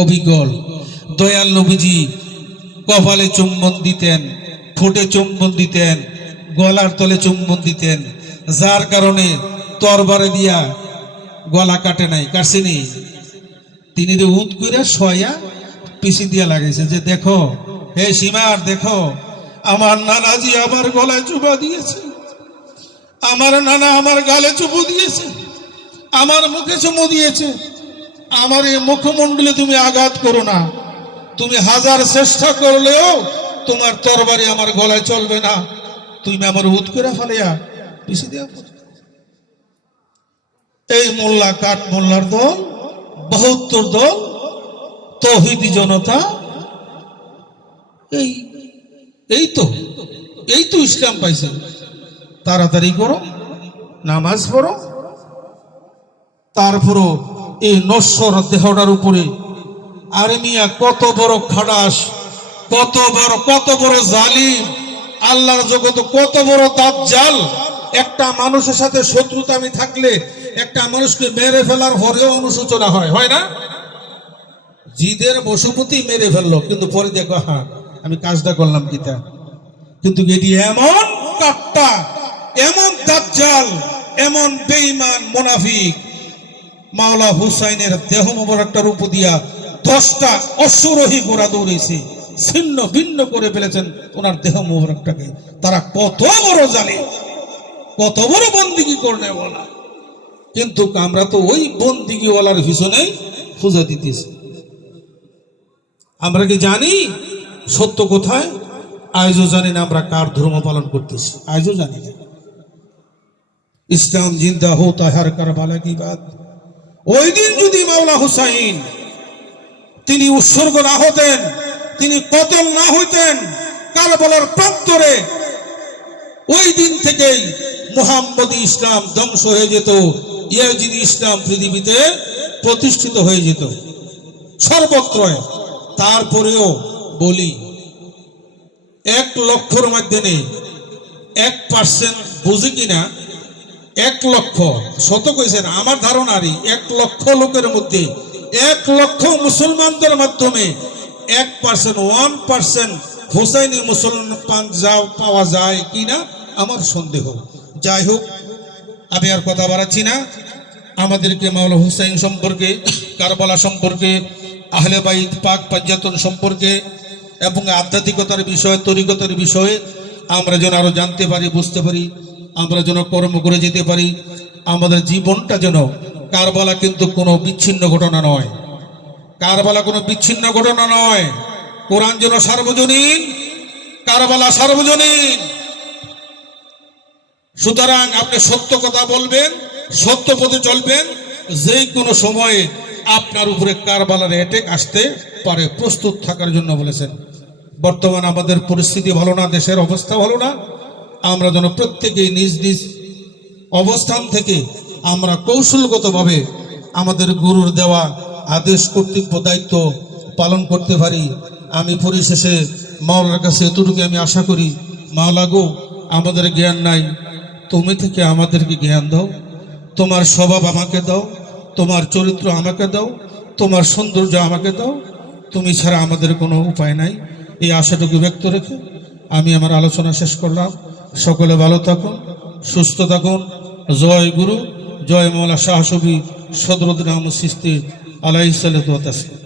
অবিকল। দয়াল নবীজি কপালে চুম্বন দিতেন, ঠোঁটে চুম্বন দিতেন, গলার তলে চুম্বন দিতেন, যার কারণে তরবারে দিয়া গলা কাটে নাই, কাটছেনি। তিনি রে উত করে শয়া পিছি দিয়া লাগাইছে যে দেখো হে সীমার, দেখো আমার নানাজি আমার গলায় চুবা দিয়েছে, আমার নানা আমার গালে চুমু দিয়েছে, আমার মুখে চুমু দিয়েছে। আমার এই মুখমণ্ডলে তুমি আঘাত করো না, তুমি হাজার চেষ্টা করলেও তোমার তরবারি আমার গলায় চলবে না, তুমি আমার উত করে ফেলিয়া পিছি দিয়া। এই মোল্লা কাঠ মোল্লার দল, 72 দল তৌহিদি জনতা, এই তো ইসলাম পাইছে। তাড়াতাড়ি করো, নামাজ পড়ো। তারপরও এই নশ্বর দেহটার উপরে আরে মিয়া কত বড় খাটাস, কত বড় জালিম, আল্লাহর জগত কত বড় দাজ্জাল। একটা মানুষের সাথে শত্রুতা আমি থাকলে একটা মানুষকে মেরে ফেলার পরেও অনুশোচনা হয়, হয় না? জিদের বসুপতি মেরে ফেললো, কিন্তু পরে দেখো হ্যাঁ আমি কাজটা করলাম কিতা। কিন্তু এটি এমন কাট্টা, এমন দাজ্জাল, এমন বেঈমান মুনাফিক, মাওলা হুসাইনের দেহ মোবারকটার উপর দিয়া 10টা অশ্বরোহী ঘোড়া দৌড়েছে, ছিন্ন ভিন্ন করে ফেলেছেন ওনার দেহ মোবারকটাকে। তারা কত বড় জালিম, কত বড় বন্দিগি করনে বলা। কিন্তু আমরা তো ওই বন্দিগিওয়ালার পিছনেই পূজা দিতেছি। আমরা কি জানি সত্য কোথায়? আজও জানি না আমরা কার ধর্ম পালন করতেছি, আজও জানি না। ইসলাম জিন্দা হোতা হর কারবালা কি বাত। ওই দিন যদি মাওলা হুসাইন তিনি উৎসর্গ না হতেন, তিনি কতল না হইতেন কারবালার প্রান্তরে, ওই দিন থেকেই মুহাম্মদী ইসলাম ধ্বংস হয়ে যেত, ইয়াজিদি ইসলাম পৃথিবীতে প্রতিষ্ঠিত হয়ে যেত সর্বত্র। তারপরেও বলি 1 লক্ষর মধ্যে 1% বুঝি কিনা, 1 লক্ষ শত কইছেন আমার ধারণারই 1 লক্ষ লোকের মধ্যে 1 লক্ষ মুসলমানদের মাধ্যমে 1% হুসাইনি মুসলমান পাওয়া যায় কিনা আমার সন্দেহ। যাই হোক, আমি আর কথা বাড়াচ্ছি না। আমাদেরকে মাওলা হুসাইন সম্পর্কে, কারবালা সম্পর্কে, আহলে বাইত পাক পাঞ্জাতন সম্পর্কে এবং আধ্যাত্মিকতার বিষয়ে, তরিকতার বিষয়ে আমরা যেন আরো জানতে পারি, বুঝতে পারি, আমরা যেন কর্ম করে যেতে পারি। আমাদের জীবনটা যেন, কারবালা কিন্তু কোনো বিচ্ছিন্ন ঘটনা নয়, কারবালা কোনো বিচ্ছিন্ন ঘটনা নয়। কোরআন যেন সার্বজনীন, কারবালা সার্বজনীন। সুতরাং আপনি সত্য কথা বলবেন, সত্য পথে চলবেন। যে কোনো সময়ে আপনার উপরে কারবালার অ্যাটাক আসতে পারে, প্রস্তুত থাকার জন্য বলেছেন। বর্তমান আমাদের পরিস্থিতি ভালো না, দেশের অবস্থা ভালো না। আমরা যেন প্রত্যেকেই নিজ নিজ অবস্থান থেকে আমরা কৌশলগতভাবে আমাদের গুরুর দেওয়া আদেশ, কর্তব্য, দায়িত্ব পালন করতে পারি। আমি পরিশেষে মাওলার কাছে এতটুকু আমি আশা করি, মাওলা গো, আমাদের জ্ঞান নাই, তুমি থেকে আমাদেরকে জ্ঞান দাও, তোমার স্বভাব আমাকে দাও, তোমার চরিত্র আমাকে দাও, তোমার সৌন্দর্য আমাকে দাও, তুমি ছাড়া আমাদের কোনো উপায় নাই। এই আশাটুকু ব্যক্ত রেখে আমি আমার আলোচনা শেষ করলাম। সকলে ভালো থাকুন, সুস্থ থাকুন। জয় গুরু, জয় মৌলা শাহ সুফি সদরুদ্দিন আহমদ চিশতি আলাইহিস সালাতু ওয়া তাসলিম।